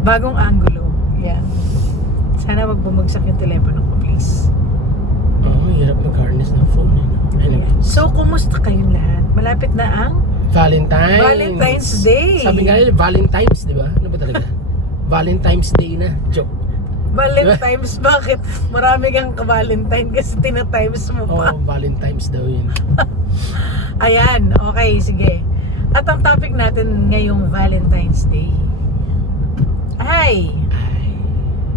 Bagong angulo. Yan. Sana wag bumagsak yung telepono ko, please. Hirap mag-harness ng phone. Anyway. So, kumusta kayong lahat? Malapit na ang Valentine's Day. Sabi nga yun, Valentine's, di ba? Ano ba talaga? Valentine's Day na. Joke. Valentine's, bakit? Marami kang ka-Valentine kasi tinatimes mo pa. Valentine's daw yun. Ayan, okay, sige. At ang topic natin ngayong Valentine's Day ay,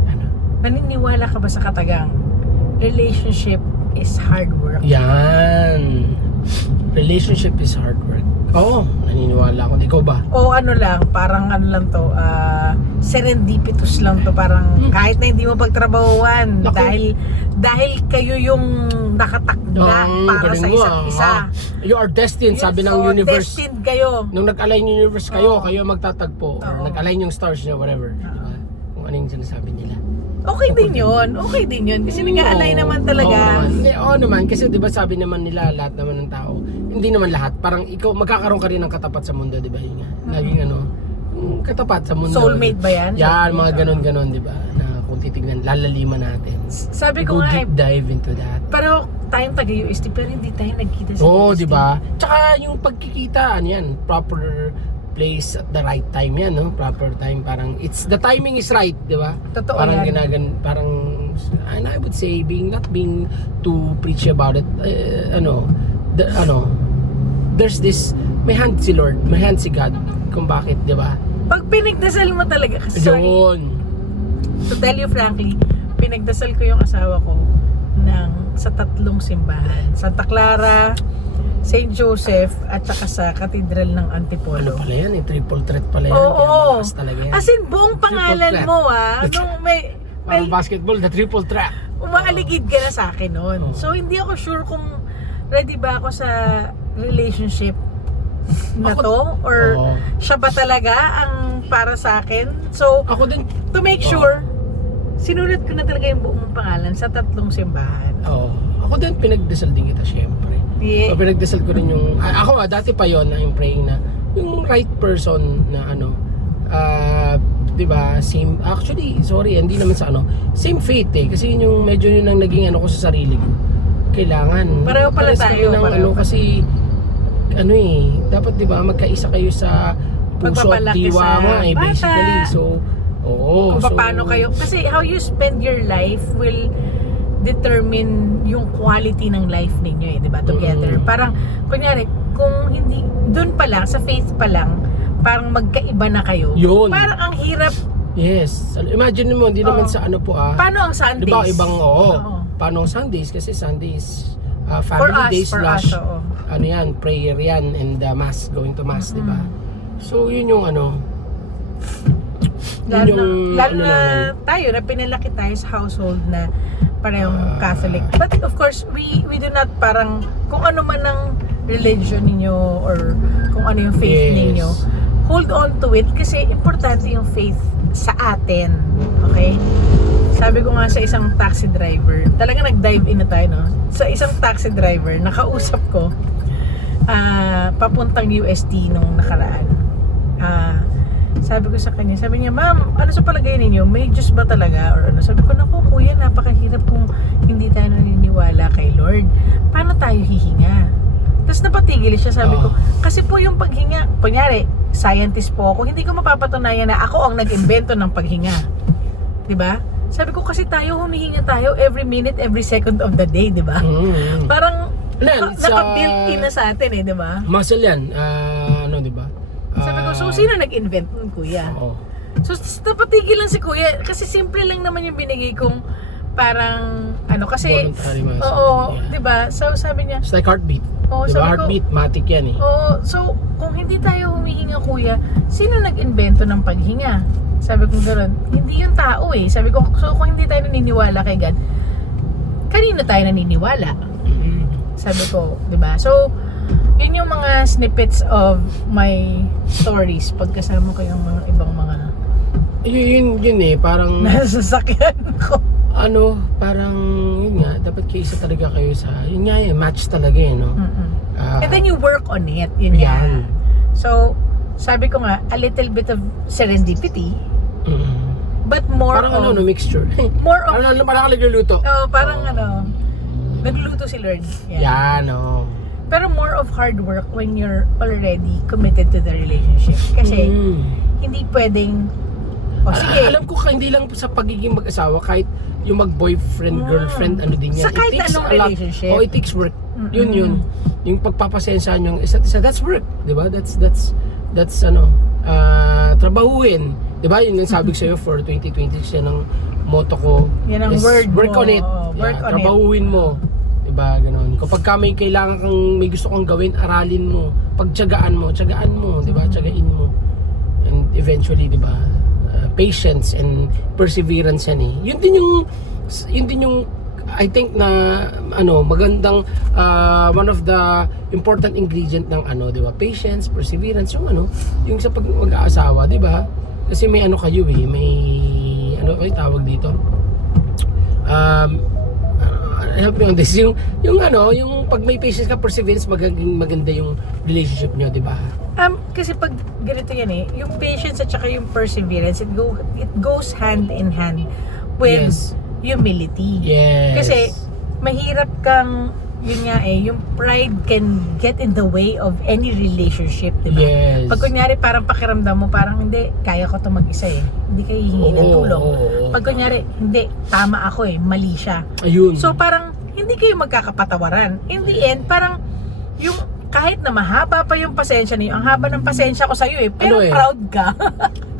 Ano? naniniwala ka ba sa katagang relationship is hard work? Yan. Relationship is hard work. Oo, naniniwala ako. Ikaw ba? O ano lang, parang ano lang to, serendipitous lang to, parang kahit na hindi mo pagtrabahuan, Naku. dahil kayo yung nakatakda para sa isa't isa. You are destined, sabi ng universe. Destined kayo. Nung nag-align yung universe kayo, kayo magtatagpo. Or Oo. nag-align yung stars nyo, whatever. Diba? Kung ano yung sinasabi nila. Okay din yun. Okay din yun. Kasi nag-aalay naman talaga. Oo naman. Kasi di ba sabi naman nila, lahat naman ng tao, hindi naman lahat. Parang ikaw, magkakaroon ka rin ng katapat sa mundo, di ba? Yun nga. Laging katapat sa mundo. Soulmate ba yan? Yan, mga ganon-ganon, di ba? Na kung titignan, lalaliman natin. Sabi ko Go nga, deep dive into that. pero tayong taga-UST, pero hindi tayo nagkita sa Oo, UST. di ba? Tsaka yung pagkikita, ano yan, proper place at the right time yan, no? Proper time, parang the timing is right, di ba? Totoo Parang yan. parang, and I would say, not being too preachy about it, there's this, may hand si Lord, may hand si God, kung bakit, di ba? Pag pinagdasal mo talaga, kasi sorry, Yun. to tell you frankly, pinagdasal ko yung asawa ko sa 3 simbahan. Santa Clara, St. Joseph, at saka sa Katedral ng Ano Antipolo. pala yan, triple threat pala yan. Oo. Kaya malakas talaga yan. As in, buong pangalan threat. mo nung may Parang basketball, the triple threat. umaaligid ka na sa akin noon. Oo. So, hindi ako sure kung ready ba ako sa relationship na to or Oo. siya ba talaga ang para sa akin. So, Ako din. to make sure, sinulat ko na talaga yung buong pangalan sa 3 simbahan. Oo. Ako din, pinagdasal din kita, syempre. So, pinagdasal ko rin yung, ako dati pa yon na yung praying na, yung right person na di ba, same, actually, sorry, hindi naman sa same faith kasi yun yung medyo yun ang naging ko sa sarili ko. Kailangan. Pareho pala Pares tayo, kami ng pareho pala. kasi, dapat di ba, magkaisa kayo sa puso at Pagpapalaki diwa sa nga bata. basically. So, oo. Kung paano kayo, kasi how you spend your life will determine yung quality ng life ninyo di ba, together. Parang, kunyari, kung hindi, dun pa lang, sa faith pa lang, parang magkaiba na kayo. Yun. Parang ang hirap. Yes. Imagine mo, hindi naman sa Paano ang Sundays? Di ba ibang Oo. Paano ang Sundays? Kasi Sundays, For family us, days for slash, us, oo. ano yan, prayer yan, and mass, going to mass, di ba? So, yun yung Lalo na namin. tayo, na pinalaki tayo sa household na parehong Catholic. But of course, we do not parang, kung ano man ang religion ninyo or kung ano yung faith Yes. ninyo, hold on to it kasi importante yung faith sa atin. Okay? Sabi ko nga sa isang taxi driver, talaga nag-dive in na tayo, no? Sa isang taxi driver, nakausap ko, papuntang UST nung nakaraan. Sabi ko sa kanya, sabi niya, ma'am, ano sa palagay ninyo? May Diyos ba talaga? Or ano? Sabi ko, naku kuya, napakahirap kung hindi tayo naniniwala kay Lord. Paano tayo hihinga? Tapos napatigil siya, sabi ko, kasi po yung paghinga, kunyari, scientist po ako, hindi ko mapapatunayan na ako ang nag-invento ng paghinga. Diba? Sabi ko, kasi tayo, humihinga tayo every minute, every second of the day, diba? Parang, naka-built in na sa atin diba? Muscle yan. Di ba? Sabi ko, so sino nag-invent nun, kuya? Oo. So, napatigil lang si kuya, kasi simple lang naman yung binigay kong parang, kasi, Voluntary muscle. oo, Yeah. diba? So, sabi niya, It's like heartbeat. Oo, Diba? sabi ko, Heartbeat, matic yan oo, so, kung hindi tayo humihinga, kuya, sino nag-invento ng paghinga? Sabi ko gano'n, hindi yung tao Sabi ko, so kung hindi tayo naniniwala kay God, kanino tayo naniniwala? Sabi ko, diba? So, yun yung mga snippets of my stories pagkasama ko yung mga ibang mga Yun parang nasasakyan ko. parang yun nga, dapat kaisa talaga kayo sa, yun nga match talaga no? And then you work on it, yun yan. So, sabi ko nga, a little bit of serendipity, But more Parang of, mixture. more of, Parang nagluluto. parang nagluluto si Lord. Yan, oh. Pero more of hard work when you're already committed to the relationship. Kasi, hindi pwedeng, sige. Alam ko hindi lang sa pagiging mag-asawa, kahit yung mag-boyfriend, girlfriend, ano din yan. Sa kahit anong relationship. It takes work. Yun. Yung pagpapasensyahan yung isa't isa, that's work. Diba? That's trabahuin. Diba? Yun yung sabi ko sa'yo for 2026 yan ang motto ko. Yan ang word mo. Work on it. Work on it. Trabahuin mo. Diba? Ganon. Kapag may kailangan may gusto kang gawin, aralin mo. Pagtiyagaan mo. Diba? Tiyagain mo. And eventually, diba? Patience and perseverance yan eh. Yun din yung I think na magandang one of the important ingredient ng di ba? Patience, perseverance, yung sa pag mag-aasawa, di ba? Kasi may kayo may kayo tawag dito? Help me on this. Yung pag may patience ka, perseverance, maganda yung relationship nyo, di ba? Kasi pag ganito yan yung patience at saka yung perseverance, it goes hand in hand with humility. Yes. Kasi mahirap kang yung pride can get in the way of any relationship, di ba? Yes. Pag kunyari parang pakiramdam mo parang hindi, kaya ko 'to mag-isa hindi kayo hihingi ng tulong. Pag kunyari hindi, tama ako mali siya. Ayun. So parang hindi kayo magkakapatawaran. In the end, parang yung kahit na mahaba pa yung pasensya niyo, ang haba ng pasensya ko sa iyo pero proud ka.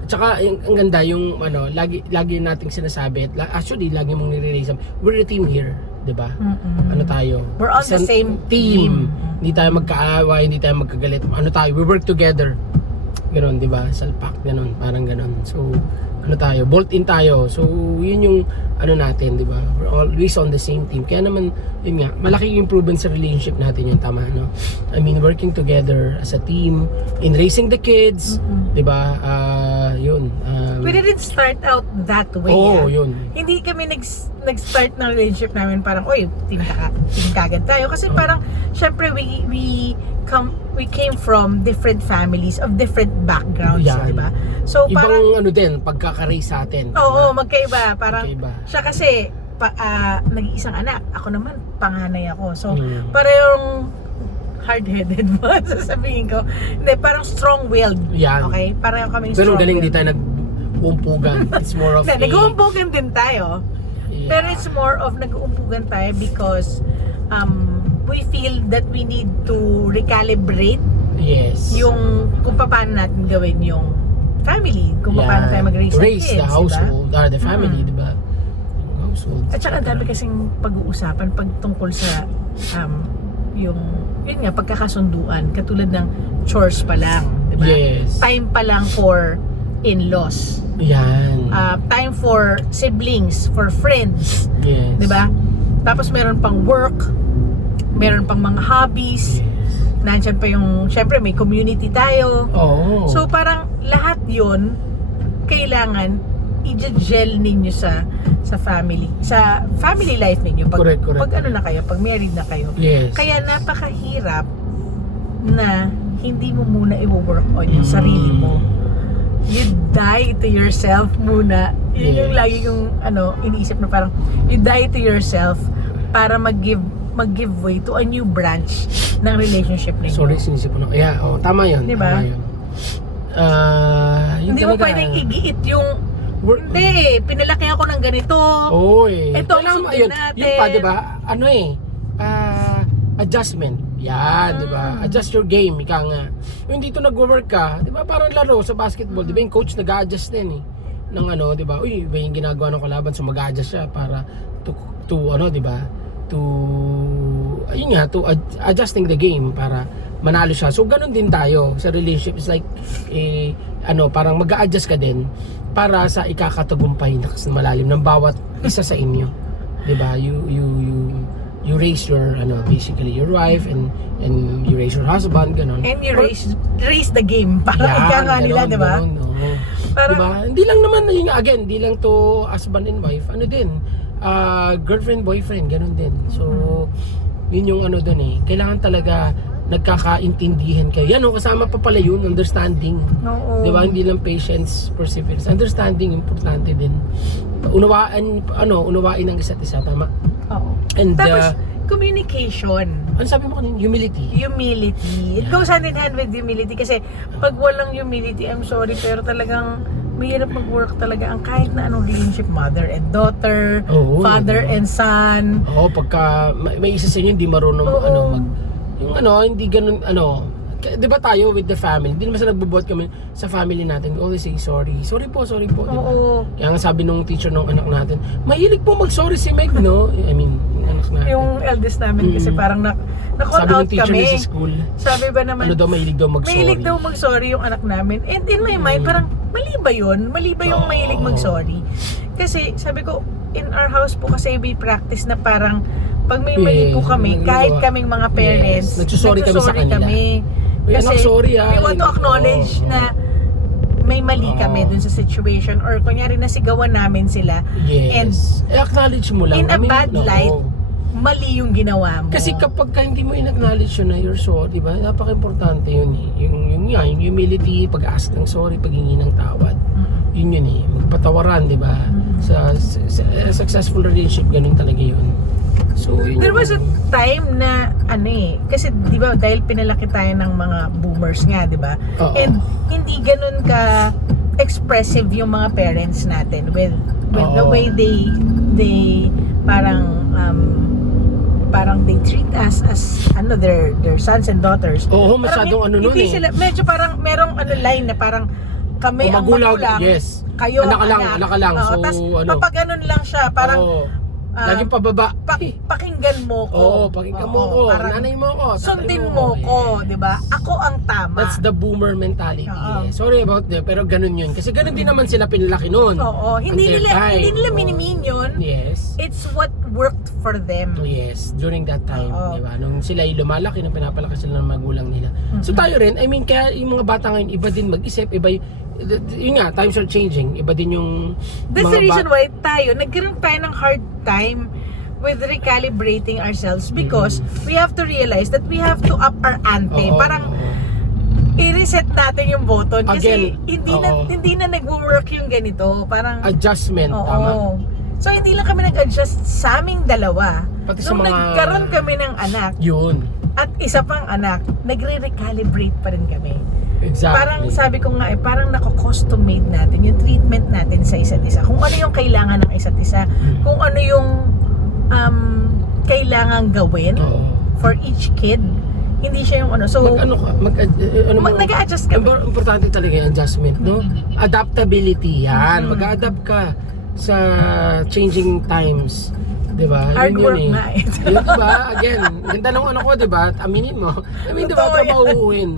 Tsaka ang ganda yung lagi nating sinasabi, actually lagi mong nire-raise, we're a team here, 'di ba? Tayo? We're on the same team. Hindi tayo magkaaway, hindi tayo magkagalit. Tayo? We work together. Ganon, 'di ba? Salpak ganon, parang ganon. So tayo? Bolt in tayo. So yun yung natin, 'di ba? We're always on the same team. Kaya naman yun nga, malaking improvement sa relationship natin yung tama, I mean, working together as a team in raising the kids, 'di ba? Yun. We didn't start out that way. Yun. Hindi kami nag-start ng relationship namin parang, team kagad tayo. Kasi parang, syempre, we came from different families of different backgrounds, di ba? So, ibang pagkaka-raise sa atin. Oo, magkaiba. Parang, magkaiba. Siya kasi, nag-iisang anak. Ako naman, panganay ako. So, parehong hard-headed mo, sasabihin ko. Hindi, parang strong-willed. Yan. Okay? Pareho kami strong-willed. Pero galing di tayo nag-uumpugan. It's more of nag-uumpugan din tayo. Yeah. Pero it's more of nag-uumpugan tayo because we feel that we need to recalibrate yung kung paano natin gawin yung family, kung paano tayo mag-raise ng kids, the household, or the family, di ba? Household. At saka dami kasing pag-uusapan tungkol sa yun nga, pagkakasunduan, katulad ng chores pa lang, di ba? Yes. Time pa lang for in-laws. Yan. Time for siblings, for friends. Yes. 'Di ba? Tapos meron pang work, meron pang mga hobbies. Yes. Nandiyan pa yung, syempre may community tayo. Oh. So parang lahat 'yon kailangan i-gel ninyo sa family, sa family life ninyo pag Correct. pag na kayo, pag married na kayo. Yes. Kaya napakahirap na hindi mo muna i-work on yung sarili mo. You die to yourself muna. Yun yung lagi yung iniisip na parang you die to yourself para mag-give way to a new branch ng relationship ninyo. Sorry, sinisip ko na. Yeah, tama yun. Diba? Tama yun. Hindi mo pwedeng igiit yung hindi, pinalaki ako ng ganito. Ito ang sundin natin. Yung pa, diba? Adjustment. Yan, di ba? Adjust your game, ika nga. Yung dito nag-work ka, di ba? Parang laro sa basketball, di ba? Yung coach nag-a-adjust din ng di ba? Iba yung ginagawa ng kalaban, so mag-a-adjust siya para to di ba? To adjusting the game para manalo siya. So ganun din tayo sa relationship. It's like parang mag-a-adjust ka din para sa ikakatagumpay na malalim ng bawat isa sa inyo. 'Di ba? You raise your basically your wife and you raise your husband, ganun. And you raise the game para ika nga nila, 'di ba? Diba? Hindi lang naman again, hindi lang to husband and wife, girlfriend, boyfriend, ganun din. So, yun yung doon kailangan talaga nagkakaintindihan kayo. Yan, kasama pa pala yun, understanding. Oo. Di ba? Hindi lang patience, perseverance. Understanding, importante din. Unawain ang isa't isa, tama? Oo. And, Tapos, communication. ano sabi mo kanina? Humility. Humility. It goes hand in hand with humility kasi pag walang humility, I'm sorry, pero talagang mahirap mag-work talaga ang kahit na anong relationship, mother and daughter, Oo, father diba? and son. Oo, pagka may isa sa inyo hindi marunong Oo. hindi ganun di ba tayo with the family, hindi naman sa nagbubot kami sa family natin, always say sorry po, diba? Oo. Kaya nga sabi nung teacher nung anak natin, mahilig po mag-sorry si Meg, no? I mean, yung anak natin. Yung eldest namin kasi parang na-call Sabi out nung teacher kami. niya sa school, Sabi ba naman, ano daw, mahilig daw mag-sorry. mahilig daw mag-sorry yung anak namin. And in my mind, parang mali ba yun? Mali ba yung Oo. mahilig mag-sorry? Kasi sabi ko, in our house po kasi we practice na parang pag may mali po kami, kahit kaming mga parents, nagsusorry kami sa kanila. Uy, Kasi anak, sorry, we want to acknowledge Oo. na may mali kami dun sa situation or kunyari nasigawan namin sila and Yes. Acknowledge mo lang. in a bad no. light, mali yung ginawa mo. Kasi kapag ka hindi mo in-acknowledge yun na you're sorry, di ba? Napaka-importante yun eh. Yung humility, pag-ask ng sorry, paghingi ng tawad. Yun eh. Magpatawaran, di ba? Sa successful relationship, ganun talaga yun. So, yun There yung- was a time na kasi di ba dahil pinalaki tayo ng mga boomers nga, di ba? Oo. And hindi ganun ka expressive yung mga parents natin with the Oo. way they parang they treat us as their sons and daughters. Oo, Parang masyadong nun hindi eh. sila, medyo parang merong line na parang kami O, ang magulang, magulang, yes. kayo Anak ang lang, anak. anak ka lang. Oo, So, tas ano? papaganon lang siya, parang Oo. ah, Laging pababa. pakinggan mo ko. Oo, pakinggan mo ko. Parang Nanay mo ko. tatay sundin mo ko, Yes. di ba? Ako ang tama. That's the boomer mentality. Oo. Eh. Sorry about that, pero ganun yun. Kasi ganun din naman sila pinlaki noon. Oo, hindi Until nila time. Oo. minimin yun. Yes. It's what worked for them. Yes, during that time, Oo. di ba? Nung sila ay lumalaki, nung pinapalaki sila ng magulang nila. So tayo rin, I mean, kaya yung mga bata ngayon, iba din mag-isip, yun nga, times are changing, iba din yung That's the reason bata. why nagkaroon tayo ng hard time with recalibrating ourselves because we have to realize that we have to up our ante. Oo, Parang oo. i-reset natin yung button kasi Again, hindi na nag-work yung ganito. Parang Adjustment, oo. tama. So hindi lang kami nag-adjust sa aming dalawa. Pati sa Nung mga- nagkaroon kami ng anak Yun. at isa pang anak, nagre-recalibrate pa rin kami. Exactly. Parang sabi ko nga parang nako-custom made natin yung treatment natin sa isa't isa. Kung ano yung kailangan ng isa't isa, kung ano yung kailangan gawin Oo. for each kid. Hindi siya yung So, nag-a-adjust kami. Importante talaga yung adjustment, no? Adaptability, yan. Mag-adapt ka sa changing times. Diba? Hard Yun work yun nga eh. Yun, diba? Again, ganda ng ano ko, diba? Aminin mo. I mean, diba? Totoo yan. Trabahuin.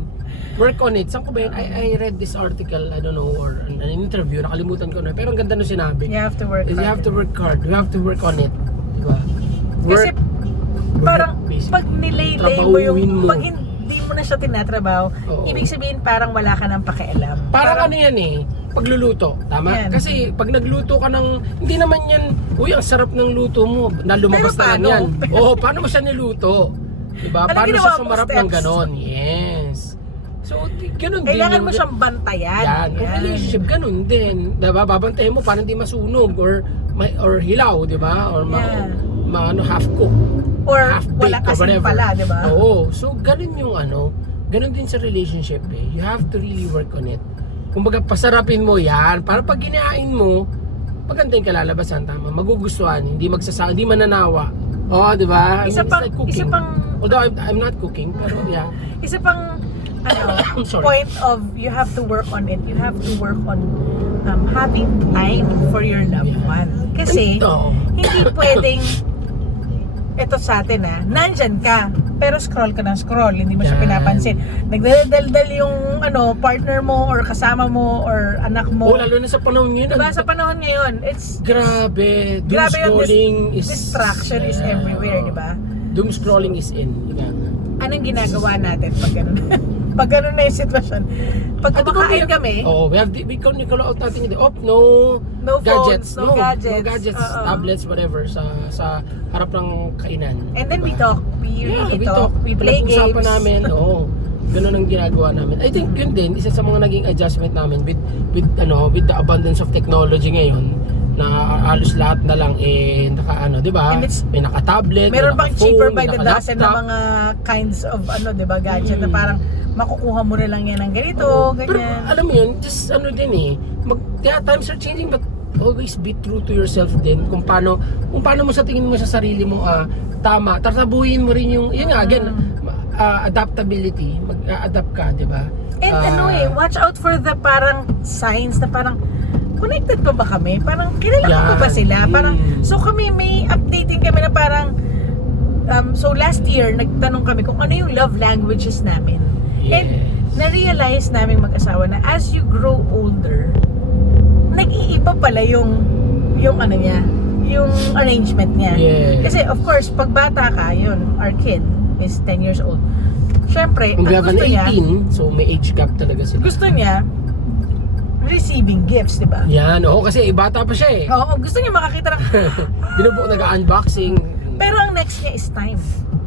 Work on it. Saan ko ba yun? I read this article, I don't know, or an interview, nakalimutan ko na. Pero ang ganda nung sinabi. You have to work You have to work hard. You have to work on it. Diba? Kasi parang basically. pag nilaylay mo yung Trabahuin mo. pag hindi mo na siya tinatrabaho, Oo. ibig sabihin parang wala ka ng pakialam. Parang ano yan eh, pagluluto, tama? Yan. Kasi pag nagluto ka ng, hindi naman yan, uy, ang sarap ng luto mo, na lumabas Pero na lang paano? yan. Oo, paano mo siya niluto? Diba? Ano Paano ginawa siya mo sumarap ng steps? ganon? Yes. So, ganun din. Kailangan yung- mo siyang bantayan. Yan. Ang relationship, ganun din. Diba? Babantayan mo para hindi masunog or hilaw, diba? Or Yeah. half cook. Or Half-baked wala or kasing whatever. pala, di ba? Oo. So, ganun yung ganun din sa relationship eh. You have to really work on it. Kumbaga, pasarapin mo yan. Para pag ginain mo, maganda yung kalalabasan, tama. Magugustuhan, hindi hindi mananawa. Oo, di ba? I mean, Isa it's pang, like cooking. isa pang, Although I'm not cooking, pero yeah. isa pang, Sorry. point of you have to work on it. You have to work on having time for your loved one. Kasi, Ito. hindi pwedeng ito sa atin nandyan ka pero scroll ka ng scroll, hindi mo siya Yan. pinapansin, nagdadaldal yung partner mo or kasama mo or anak Oh, mo, lalo na sa panahon ngayon. diba sa panahon ngayon it's Grabe. Doom grabe yung scrolling is... distraction is everywhere, diba? Doom scrolling is in. Diba? Anong ginagawa natin pag ganun? Pag ano na yung sitwasyon. Pag kumakain kami, Oo, we call out natin yung no no gadgets, phones, no gadgets. no gadgets, Oo. tablets, whatever sa harap ng kainan. And then we Diba? talk. We really we talk. We play games. Pinag-usapan namin, oo. Ganun ang ginagawa namin. I think yun din, isa sa mga naging adjustment namin with the abundance of technology ngayon na halos lahat na lang di ba? And May naka-tablet, Meron may bang naka-phone, cheaper may by the dozen na naka-laptop. mga kinds of di ba, gadget na parang makukuha mo na lang yan ng ganito, Pero ganyan. alam mo yun, just din times are changing but always be true to yourself din kung paano mo sa tingin mo sa sarili mo tama, tatabuhin mo rin yung yun nga again adaptability, mag-adapt ka, di ba? And watch out for the parang signs na parang connected pa ba kami? Parang kilala ko Yan. ba sila? Parang so kami may updating kami na parang so last year nagtanong kami kung ano yung love languages namin. And na-realize namin mag-asawa na as you grow older, nag-iiba pala yung ano niya, yung arrangement niya. Yes. Kasi of course, pag bata ka, yun, our kid is 10 years old. Syempre, Kung ang grabe gusto na niya, 18, so may age gap talaga sila. gusto niya receiving gifts, di ba? Yan, kasi bata pa siya eh. Oo, gusto niya makakita ng Binubuo, nag-unboxing. pero ang next niya is time.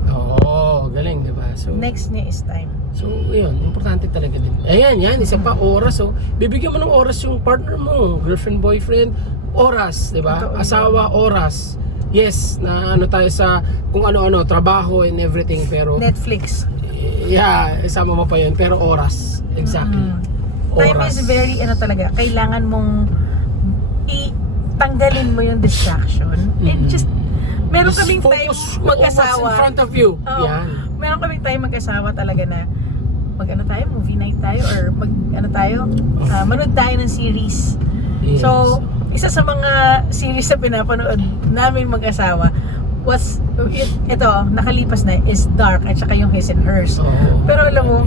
Oo, galing, di ba? So, Next niya is time. So, yun, importante talaga din. Ayan, isa pa, oras. So, bibigyan mo ng oras yung partner mo, girlfriend, boyfriend, oras, di ba? Totoo. Asawa, oras. Yes, na tayo sa kung ano-ano, trabaho and everything, pero Netflix. isama mo pa yun, pero oras. Exactly. Time Oras. is very, talaga, kailangan mong tanggalin mo yung distraction. And just, meron Just kaming time focus mag-asawa. what's in front of you. Oo. Yan. Meron kaming time mag-asawa talaga na tayo, movie night tayo or manood tayo ng series. Yes. So, isa sa mga series na pinapanood namin mag-asawa was, ito, nakalipas na, is Dark at saka yung His and Hers. Oo. Pero alam mo,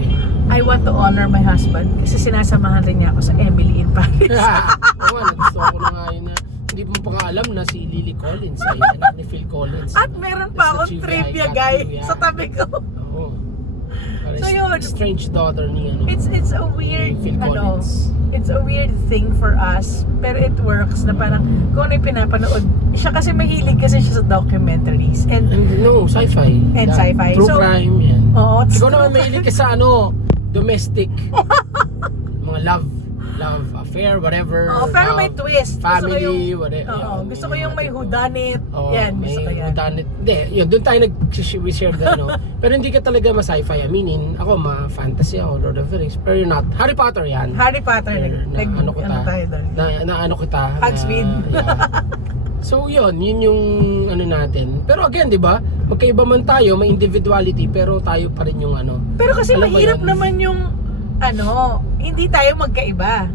I want to honor my husband kasi sinasamahan rin niya ako sa Emily in Paris. Oo, nagustuhan ko na nga yun na hindi mo pa nga alam na si Lily Collins ay anak ni Phil Collins. At meron pa akong That's the trivia got guy you, yeah. sa tabi ko. Oo. Parang So yun. strange daughter ni It's a weird, Phil Collins. it's a weird thing for us, pero it works na parang kung ano yung pinapanood. Siya kasi mahilig kasi siya sa documentaries. And No, sci-fi. And Yeah. sci-fi. True So, crime yan. oo, Ikaw naman mahilig ka sa domestic. Mga love affair, whatever. pero may love, twist. Family, gusto ko yung, whatever. oo, gusto ko yung may whodunit. Yan, gusto ko yan. Hindi, yun, doon tayo nag-share na, Pero hindi ka talaga ma-sci-fi. Meaning, ako ma-fantasy ako, Lord of the Rings. Pero you're not. Harry Potter yan. Harry Potter, ano tayo doon. Ano kita. Hugsmith. Yeah. So yun yung ano natin. Pero again, 'di ba? Magkaiba man tayo, may individuality, pero tayo pa rin yung Pero kasi Alam mo mahirap yun? naman yung hindi tayo magkaiba.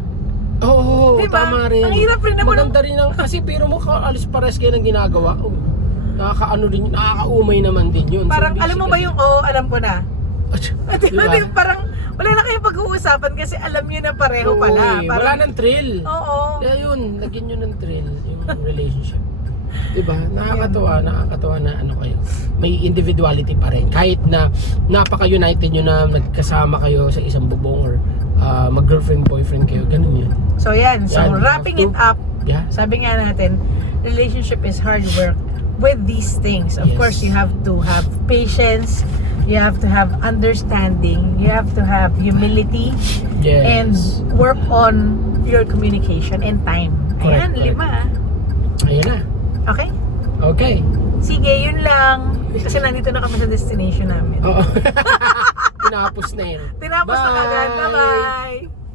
Oo, Diba? tama rin. Ang hirap rin naman Maganda rin kasi biro mo alis pares kayo ng ginagawa. Nakakaumay naman din yun. Parang So, alam mo ba yung alam ko na? Diba? Parang wala na kayong pag-uusapan kasi alam niyo na pareho Oo, pala. wala Parang, nang thrill. Oo. Kaya yun, lagyan nyo ng thrill yung relationship. Diba? Nakakatawa na kayo. May individuality pa rin. Kahit na napaka-united nyo na nagkasama kayo sa isang bubong or mag-girlfriend, boyfriend kayo. Ganun yun. So yan, so Yan, wrapping you it have up, Yeah. sabi nga natin, relationship is hard work with these things. Of Yes. course, you have to have patience, you have to have understanding, you have to have humility, Yes. and work on your communication and time. Ayan, Correct, 5. Ayan na. Okay? Okay. Sige, yun lang. Kasi nandito na kami sa destination namin. Oo. Tinapos na yun. Tinapos na kagad. Bye. Bye-bye!